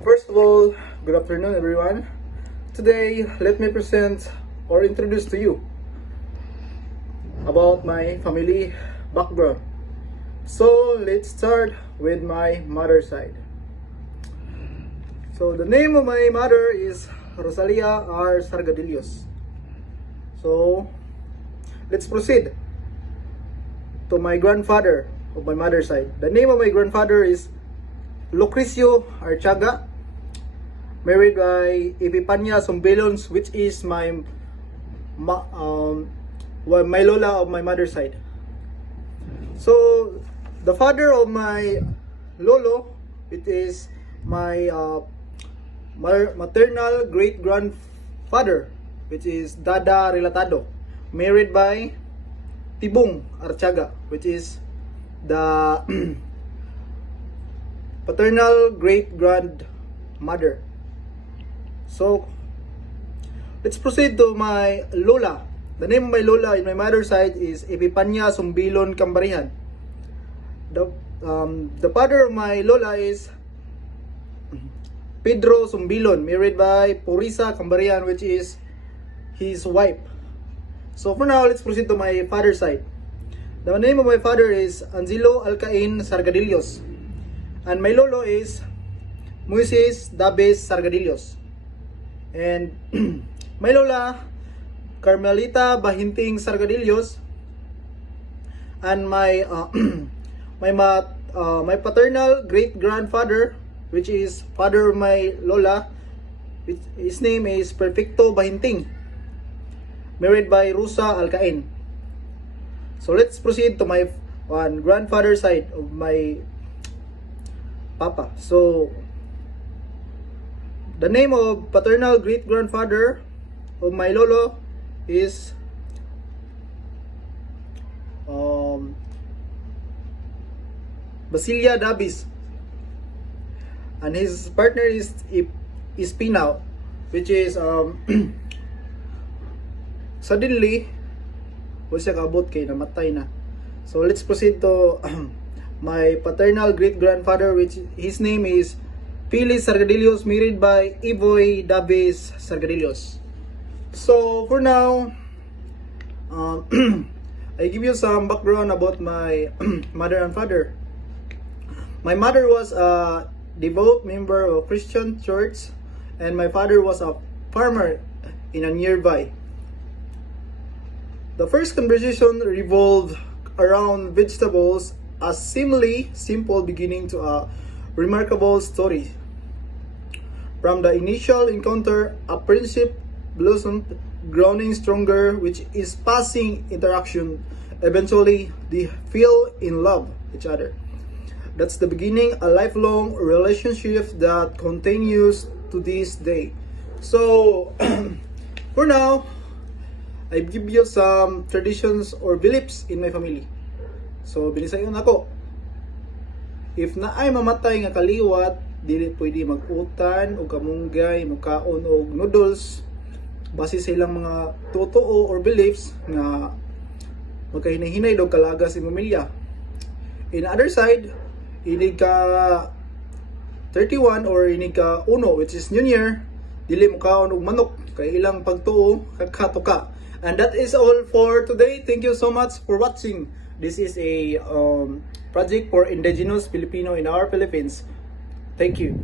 First of all, good afternoon everyone. Today, let me present or introduce to you about my family background. So, let's start with my mother's side. So, the name of my mother is Rosalia R. Sargadillos. So, let's proceed to my grandfather of my mother's side. The name of my grandfather is Lucrecio Archaga, married by Epipania Sombilons, which is my lola of my mother's side. So, the father of my lolo, it is my maternal great-grandfather, which is Dada Relatado, married by Tibong Archaga, which is the paternal great-grandmother. So, let's proceed to my lola. The name of my lola in my mother's side is Epipania Sumbilon Cambarihan. The father of my lola is Pedro Sumbilon, married by Purisa Cambarihan, which is his wife. So for now, let's proceed to my father's side. The name of my father is Angelo Alcain Sargadillos, and my lolo is Moises Dabes Sargadillos. And my lola, Carmelita Bahinting Sargadillos, and my my paternal great grandfather, which is father of my lola, his name is Perfecto Bahinting, married by Rosa Alcain. So let's proceed to my grandfather's side of my papa. So the name of paternal great grandfather of my lolo is Basilia Dabis, and his partner is Pinaw, which is suddenly wala siya kaabot kay namatay na. So let's proceed to my paternal great grandfather, which his name is Phyllis Sargadillos, married by Ivoy Dabes Sargadillos. So for now, I give you some background about my mother and father. My mother was a devout member of a Christian church, and my father was a farmer in a nearby. The first conversation revolved around vegetables, a seemingly simple beginning to a remarkable story. From the initial encounter, a friendship blossomed, growing stronger, which is passing interaction. Eventually, they fell in love with each other. That's the beginning, a lifelong relationship that continues to this day. So, for now, I give you some traditions or beliefs in my family. So, bilisayon ako. If na ay mamatay nga kaliwat, dili pwede mag-utan o kamunggay, magkaon o noodles, base sa ilang mga totoo or beliefs nga magkahinay-hinay daw kalaga si pamilya. In other side, inig ka 31 or inig ka 1, which is New Year, dili mo kaon og manok kay ilang pagtuo kagkatuka. And that is all for today. Thank you so much for watching. This is a project for indigenous Filipino in our Philippines. Thank you.